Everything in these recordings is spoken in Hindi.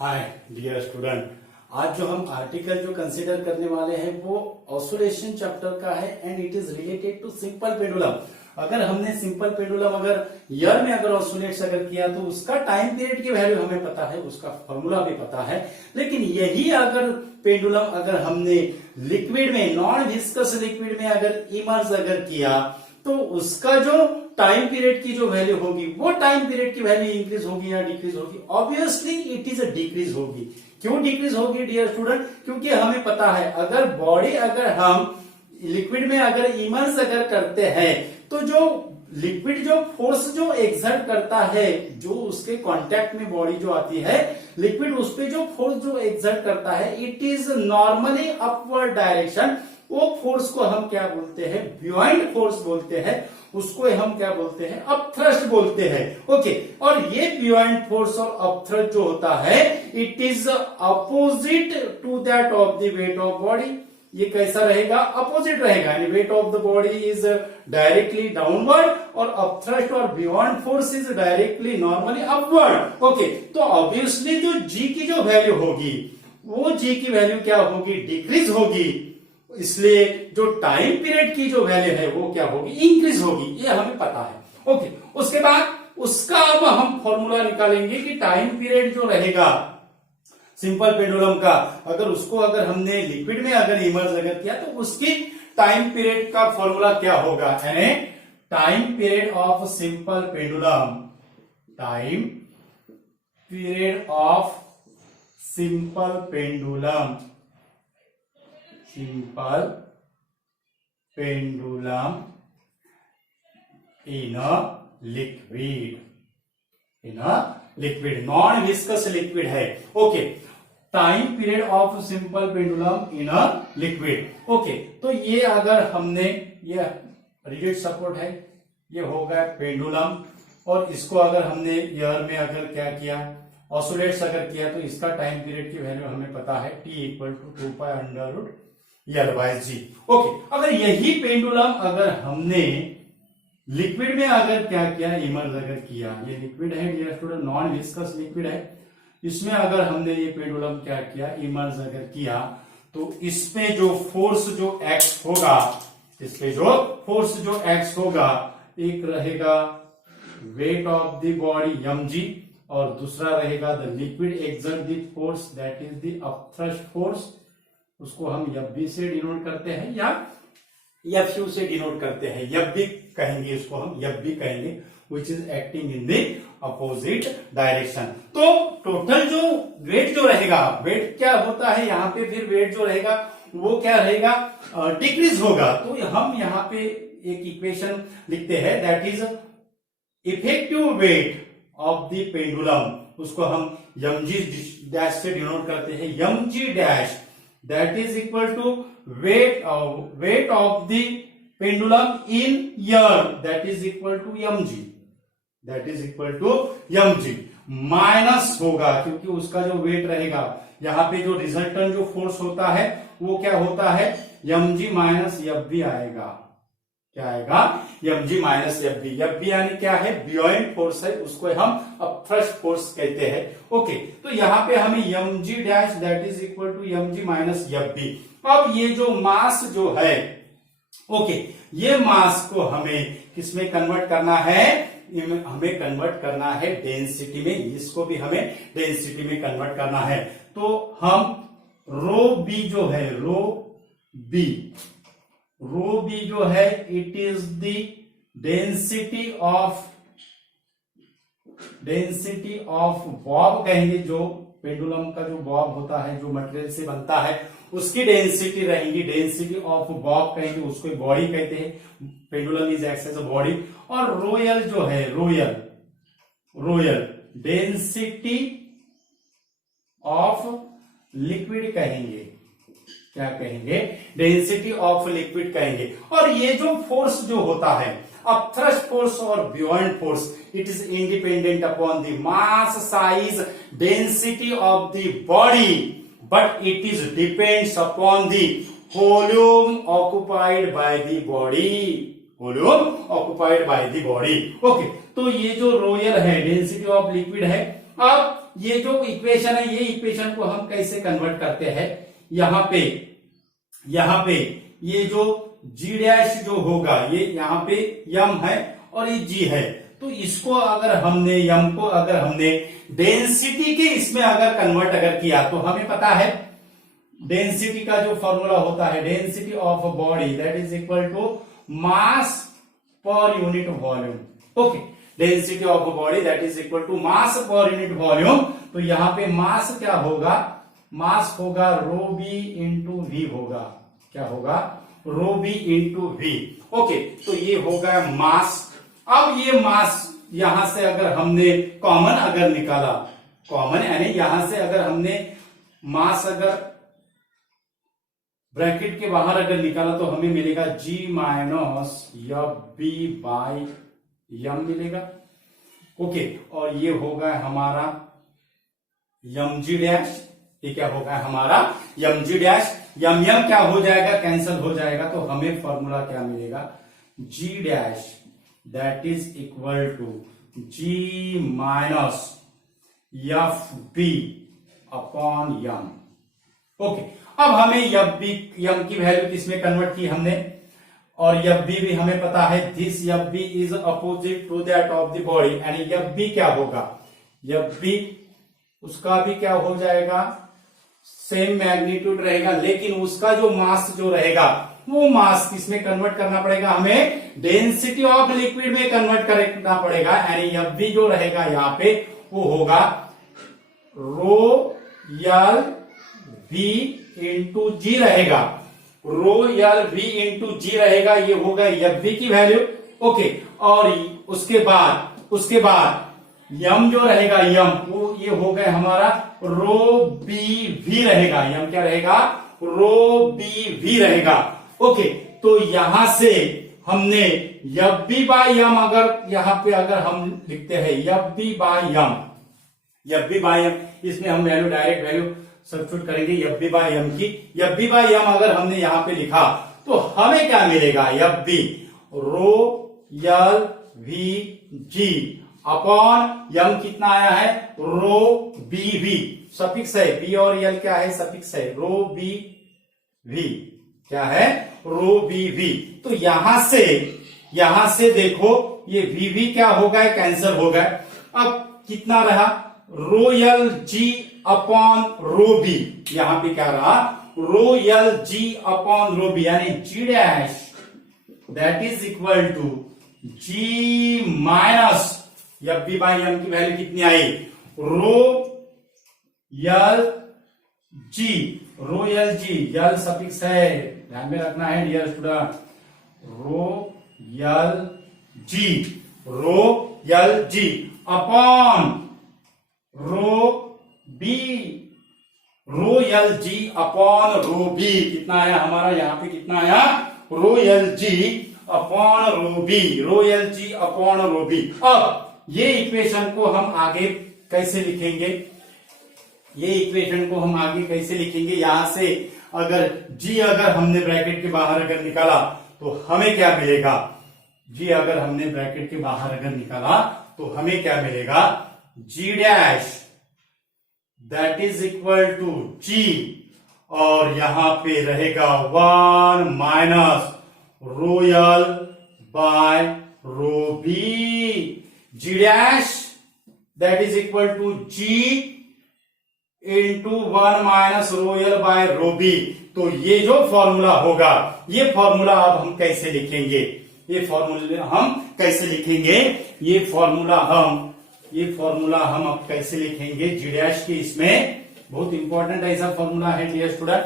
हाय डियर स्टूडेंट, आज जो हम आर्टिकल जो कंसीडर करने वाले हैं वो ऑसिलेशन चैप्टर का है and it is related to simple pendulum. अगर हमने सिंपल पेंडुलम अगर ईयर में अगर ऑसिलेट्स अगर किया तो उसका टाइम पीरियड की वैल्यू हमें पता है, उसका फॉर्मूला भी पता है। लेकिन यही अगर पेंडुलम अगर हमने लिक्विड में, नॉन विस्कस लिक्विड में अगर इमर्स अगर किया तो उसका जो टाइम पीरियड की जो वैल्यू होगी वो टाइम पीरियड की वैल्यू इंक्रीज होगी या डिक्रीज होगी? Obviously it is a decrease होगी। क्यों डिक्रीज होगी डियर स्टूडेंट? क्योंकि हमें पता है अगर बॉडी अगर हम लिक्विड में अगर इमर्स अगर करते हैं तो जो लिक्विड जो फोर्स जो एक्सर्ट करता है, जो उसके कांटेक्ट में बॉडी जो आती है लिक्विड, उस पे जो फोर्स जो एक्सर्ट करता है it is normally upward direction. वो फोर्स को हम क्या बोलते हैं? ब्यूइंट फोर्स बोलते हैं। उसको हम क्या बोलते हैं? अपथ्रस्ट बोलते हैं। ओके, और ये ब्यूइंट फोर्स और अपथ्रस्ट जो होता है it is opposite to that of the weight of body. ये कैसा रहेगा? अपोजिट रहेगा। यानी weight of the body is directly downward और अपथ्रस्ट और buoyant force is directly normally upward. Okay, तो ऑब्वियसली जो जी की जो वैल्यू होगी वो जी की वैल्यू क्या होगी? डिक्रीज होगी। इसलिए जो टाइम पीरियड की जो वैल्यू है वो क्या होगी? इंक्रीज होगी। ये हमें पता है। ओके, उसके बाद उसका अब हम फॉर्मूला निकालेंगे कि टाइम पीरियड जो रहेगा सिंपल पेंडुलम का, अगर उसको अगर हमने लिक्विड में अगर इमर्स अगर किया तो उसकी टाइम पीरियड का फॉर्मूला क्या होगा? यानी time period of simple pendulum, time period of simple pendulum, simple pendulum in a liquid, in a liquid, non viscous liquid है। Okay, time period of simple pendulum in a liquid. Okay, तो ये अगर हमने ये रिजिड सपोर्ट है, ये हो गया पेंडुलम, और इसको अगर हमने ईयर में अगर क्या किया, ऑसिलेट्स अगर किया, तो इसका टाइम पीरियड की वैल्यू हमें पता है T equal to 2π√L/G। Okay, अगर यही पेंडुलम अगर हमने लिक्विड में अगर क्या किया, इमर्स अगर किया, ये लिक्विड है dear student, non viscous liquid है, इसमें अगर हमने ये पेंडुलम क्या किया, इमर्स अगर किया, तो इस पे जो फोर्स जो एक्स होगा, इस पे जो फोर्स जो एक्स होगा, एक रहेगा wait of the body mg और दूसरा रहेगा the liquid exert the force that is the upthrust force. उसको हम FB से डिनोट करते हैं या FU से डिनोट करते हैं। FB कहेंगे, इसको हम FB कहेंगे, which is acting in the opposite direction. तो टोटल जो वेट जो रहेगा, वेट क्या होता है यहाँ पे, फिर वेट जो रहेगा वो क्या रहेगा? डिक्रीज होगा। तो हम यहाँ पे एक इक्वेशन लिखते हैं that is effective weight of the pendulum, उसको हम mg डैश से डिनोट करते हैं। mg dash that is equal to weight of the pendulum in air, that is equal to mg, that is equal to mg minus होगा, क्योंकि उसका जो वेट रहेगा, यहाँ पे जो रिजल्टेंट जो फोर्स होता है वो क्या होता है? mg माइनस fb आएगा। क्या आएगा? mg minus fb। fb यानी क्या है? ब्यूइंट फोर्स है, उसको हम अपथ्रस्ट फोर्स कहते हैं। ओके, तो यहाँ पे हमें mg dash that is equal to mg minus fb। अब ये जो मास जो है, ओके, ये मास को हमें किसमें कन्वर्ट करना है? हमें कन्वर्ट करना है डेंसिटी में। इसको भी हमें डेंसिटी में कन्वर्ट करना है। तो हम रो बी जो है, रो बी जो है it is the density of Bob कहेंगे। जो पेंडुलम का जो बॉब होता है, जो मटेरियल से बनता है, उसकी डेंसिटी रहेगी, डेंसिटी ऑफ बॉब कहेंगे, उसको बॉडी कहते हैं। Pendulum is act as a body. और रोयल जो है, रोयल डेंसिटी ऑफ लिक्विड कहेंगे। क्या कहेंगे? डेंसिटी ऑफ लिक्विड कहेंगे। और ये जो फोर्स जो होता है, अपथ्रस्ट फोर्स और buoyant force, it is independent upon the mass, size, density of the body, but it is depends upon the volume occupied by the body, volume occupied by the body. Okay, तो ये जो रोयल है, डेंसिटी ऑफ लिक्विड है। अब ये जो इक्वेशन है, ये इक्वेशन को हम कैसे कन्वर्ट करते हैं, यहाँ पे ये जो जी डैश जो होगा, ये यहाँ पे यम है और ये जी है, तो इसको अगर हमने यम को अगर हमने डेंसिटी के इसमें अगर कन्वर्ट अगर किया, तो हमें पता है डेंसिटी का जो फॉर्मूला होता है, density of a body that is equal to mass per unit volume. Okay, density of a body that is equal to mass per unit volume. तो यहां पे मास क्या होगा, मास होगा रो बी इंटू वी होगा, क्या होगा, रो बी इंटू वी। ओके, तो ये होगा मास। अब ये मास यहां से अगर हमने कॉमन अगर निकाला, कॉमन यानी यहां से अगर हमने मास अगर ब्रैकेट के बाहर अगर निकाला, तो हमें मिलेगा G minus F B by M मिलेगा। ओके, और ये होगा हमारा यम जी डैश, ये क्या होगा हमारा यम जी डैश। यम यम क्या हो जाएगा, कैंसिल हो जाएगा, तो हमें फॉर्मूला क्या मिलेगा, G dash that is equal to G minus F B upon M. Okay, अब हमें एफ बी यम की वैल्यू किसमें कन्वर्ट की हमने, और एफ बी भी हमें पता है, this F B is opposite to that of the body, यानी एफ बी क्या होगा, एफ बी उसका भी क्या हो जाएगा, सेम मैग्नीट्यूड रहेगा, लेकिन उसका जो मास जो रहेगा, वो मास किसमें कन्वर्ट करना पड़ेगा, हमें डेंसिटी ऑफ लिक्विड में कन्वर्ट करना पड़ेगा। यानी एफ बी जो रहेगा यहाँ पे वो होगा रो यल वी इंटू जी रहेगा, रो यल वी इंटू जी रहेगा, ये होगा एफ बी की वैल्यू। ओके, और उसके बाद यम जो रहेगा, यम वो ये हो गया हमारा रो बी वी रहेगा, यम क्या रहेगा, रो बी वी रहेगा। ओके, तो यहां से हमने एफ बी बाई यम अगर यहां पे अगर हम लिखते हैं F B by M, F B by M, इसमें हम वैल्यू डायरेक्ट वैल्यू सब्स्टिट्यूट करेंगे एफ बी बाई यम की। एफ बी बाई यम अगर हमने यहां पे लिखा, तो हमें क्या मिलेगा, F B row L we ji upon यम कितना आया है, रो बी वी, सफिक्स है, बी और यल क्या है, सफिक्स है, रो बी वी क्या है, रो बी वी। तो यहां से देखो ये वी वी क्या हो गया, कैंसिल हो गया। अब कितना रहा, रो यल जी अपॉन रो बी, यहां पे क्या रहा, रो यल जी अपॉन रो बी, यानी G dash that is equal to G minus F B by M की वैल्यू कितनी आई, रो यल जी, रो यल जी, यल सफिक्स है, ध्यान में रखना है डियर स्टूडेंट, रो यल जी, रो यल जी अपॉन रो बी, रो यल जी अपॉन रो बी, कितना आया हमारा यहां पे, कितना आया, रो यल जी अपॉन रो बी, रो यल जी अपॉन रो बी। अब ये इक्वेशन को हम आगे कैसे लिखेंगे, ये इक्वेशन को हम आगे कैसे लिखेंगे, यहां से अगर जी अगर हमने ब्रैकेट के बाहर अगर निकाला, तो हमें क्या मिलेगा, जी अगर हमने ब्रैकेट के बाहर अगर निकाला, तो हमें क्या मिलेगा, G dash that is equal to G, और यहां पे रहेगा 1 minus rho L by rho B, G dash that is equal to G into 1 minus rho L by rho B. तो ये जो फॉर्मूला होगा, ये फॉर्मूला अब हम कैसे लिखेंगे, ये फॉर्मूला हम कैसे लिखेंगे, ये फॉर्मूला हम अब कैसे लिखेंगे, जी डैश के इसमें बहुत इंपॉर्टेंट ऐसा फॉर्मूला है डियर स्टूडेंट,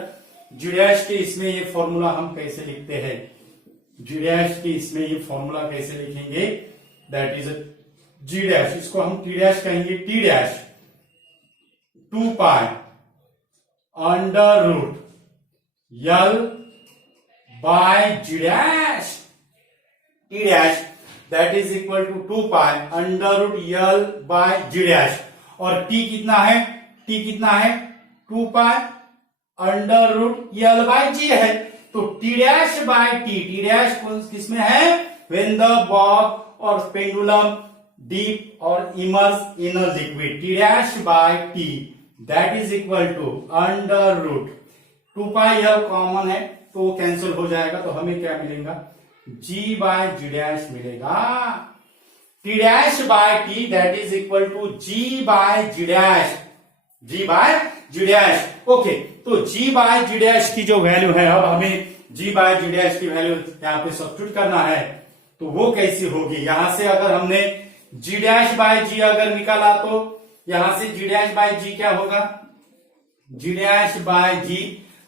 जी डैश के इसमें ये फॉर्मूला हम कैसे लिखते हैं, जी डैश के इसमें ये फॉर्मूला कैसे लिखेंगे, दैट इज जी डैश, इसको हम टी डैश कहेंगे, T dash 2 pi under root L by G dash, T dash that is equal to 2 pi under root L by G dash, और टी कितना है, टी कितना है 2 pi under root L by G है, तो T dash by T, T dash किसमें है, व्हेन द बॉब और pendulum deep or immerse in a liquid, T dash by T that is equal to under root 2 pi L common है तो वो कैंसिल हो जाएगा, तो हमें क्या मिलेगा, G बाय G डैश मिलेगा। T dash by T that is equal to G by G dash, G by G dash. Okay, तो G बाय G डैश की जो वैल्यू है, अब हमें G बाय G डैश की वैल्यू यहाँ पे सब्स्टिट्यूट करना है, तो वो कैसी होगी, यहां से अगर हमने G डैश बाय G अगर निकाला तो यहां से G डैश बाय G क्या होगा, G dash by G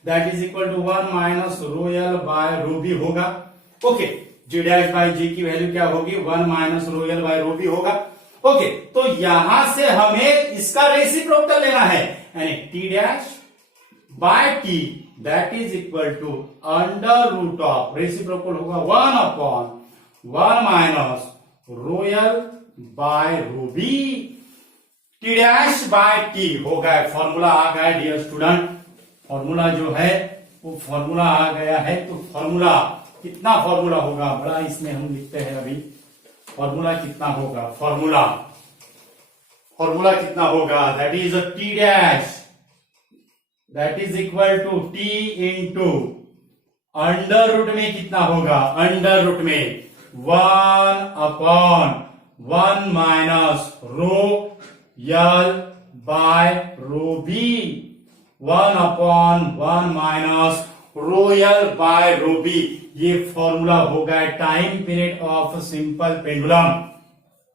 that is equal to 1 minus rho L by rho B होगा। Okay, G dash by G की वैल्यू क्या होगी, 1 minus rho L by rho B होगा। ओके, तो यहां से हमें इसका रेसिप्रोकल लेना है, यानी T dash by T that is equal to under root of, reciprocal होगा 1 upon 1 minus rho L by rho B. T dash by T हो गया, फॉर्मूला आ गया डियर स्टूडेंट, फॉर्मूला जो है वो फॉर्मूला आ गया है। तो फॉर्मूला कितना, फॉर्मूला होगा बड़ा, इसमें हम लिखते हैं अभी फॉर्मूला कितना होगा, फॉर्मूला कितना होगा, that is T dash that is equal to T into under root में कितना होगा, अंडर रूट में 1 upon 1 minus rho L by rho B, 1 upon 1 minus rho L by rho B. ये फॉर्मूला होगा time period of simple pendulum,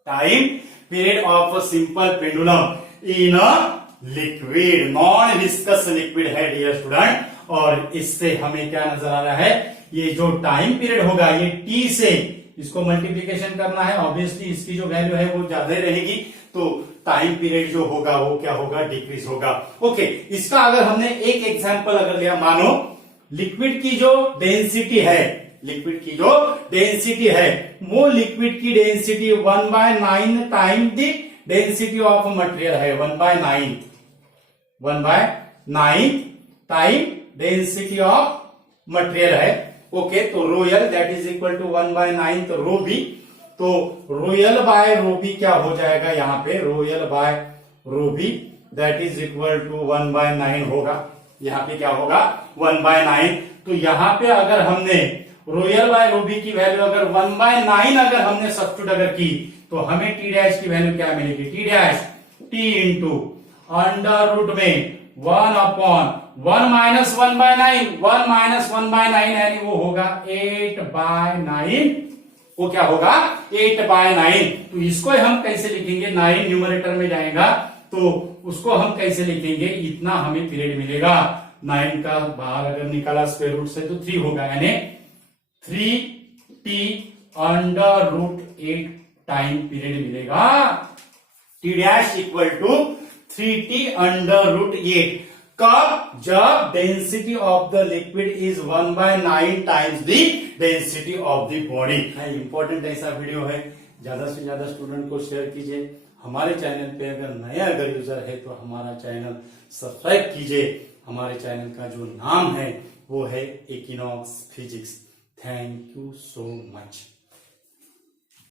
time period of simple pendulum in a liquid, non viscous liquid है डियर स्टूडेंट। और इससे हमें क्या नजर आ रहा है, ये जो टाइम पीरियड होगा ये T से इसको मल्टीप्लीकेशन करना है, ऑब्वियसली इसकी जो वैल्यू है वो ज्यादा ही रहेगी, तो टाइम पीरियड जो होगा वो क्या होगा, डिक्रीज होगा। ओके, इसका अगर हमने एक एग्जांपल अगर लिया, मानो लिक्विड की जो डेंसिटी है, लिक्विड की जो डेंसिटी है वो लिक्विड की density 1/9 time the density of material है, 1/9 टाइम डेंसिटी ऑफ मटेरियल है। ओके, तो rho L that is equal to 1/9 तो रो बी, तो rho L by rho B क्या हो जाएगा, यहाँ पे rho L by rho B that is equal to 1/9 होगा, यहाँ पे क्या होगा 1/9। तो यहाँ पे अगर हमने rho L by rho B की वैल्यू अगर 1/9 अगर हमने सब्स्टिट्यूट अगर की, तो हमें T डैश की वैल्यू क्या मिलेगी, T dash T into under root में 1 अपॉन 1 माइनस 1/9, 1 माइनस 1/9 यानी वो होगा 8/9, वो क्या होगा 8/9। तो इसको हम कैसे लिखेंगे, 9 न्यूमरेटर में जाएगा तो उसको हम कैसे लिखेंगे, इतना हमें पीरियड मिलेगा, 9 का बाहर अगर निकाला स्क्वायर रूट से तो 3 होगा, यानी 3T under root 8 time period मिलेगा। T dash equal to 3T under root 8 कब, जब density of the liquid is 1/9 times the density of the body. Important ऐसा वीडियो है, ज्यादा से ज्यादा स्टूडेंट को शेयर कीजिए। हमारे चैनल पे अगर नया अगर यूजर है तो हमारा चैनल सब्सक्राइब कीजिए। हमारे चैनल का जो नाम है वो है equinox physics. Thank you so much.